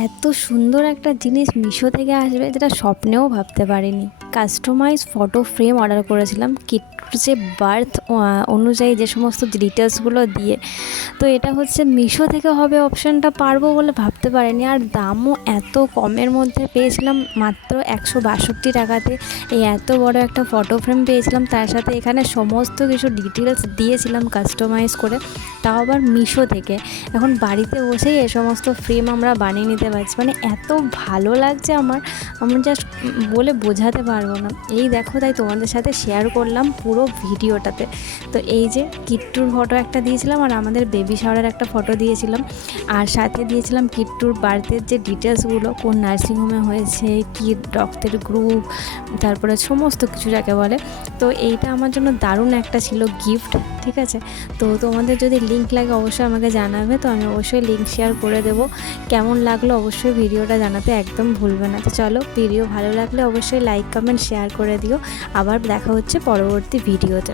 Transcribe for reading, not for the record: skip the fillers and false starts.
এত সুন্দর একটা জিনিস মিশো থেকে আসবে যেটা স্বপ্নেও ভাবতে পারিনি। কাস্টমাইজ ফটো ফ্রেম অর্ডার করেছিলাম কিট্টুর যে বার্থ অনুযায়ী যে সমস্ত ডিটেলসগুলো দিয়ে। তো এটা হচ্ছে মিশো থেকে হবে অপশানটা, পারবো বলে ভাবতে পারিনি। আর দামও এত কমের মধ্যে পেয়েছিলাম, মাত্র 162 টাকাতে এই এত বড় একটা ফটো ফ্রেম পেয়েছিলাম। তার সাথে এখানে সমস্ত কিছু ডিটেলস দিয়েছিলাম কাস্টমাইজ করে, তাও আবার মিশো থেকে। এখন বাড়িতে বসেই এ সমস্ত ফ্রেম আমরা বানিয়ে নিতে পারছি। মানে এত ভালো লাগছে আমার জাস্ট বলে বোঝাতে পারবো না। এই দেখো, তাই তোমাদের সাথে শেয়ার করলাম পুরো ভিডিওটাতে। তো এই যে কিট্টুর ফটো একটা দিয়েছিলাম, আর আমাদের বেবি শাওয়ারের একটা ফটো দিয়েছিলাম, আর সাথে দিয়েছিলাম কিট্টুর বার্থের যে ডিটেলসগুলো, কোন নার্সিংহোমে হয়েছে, কী রক্তের গ্রুপ, তারপরে সমস্ত কিছু যাকে বলে। তো এইটা আমার জন্য দারুণ একটা ছিল গিফট, ঠিক আছে। তো তোমাদের যদি লিঙ্ক লাগে অবশ্যই আমাকে জানাবে, তো আমি অবশ্যই লিঙ্ক শেয়ার করে দেবো। কেমন লাগলো অবশ্যই ভিডিওটা জানাতে একদম ভুলবে না। তো চলো, ভিডিও ভালো লাগলে অবশ্যই লাইক কমেন্ট শেয়ার করে দিও। আবার দেখা হচ্ছে পরবর্তী ভিডিওতে।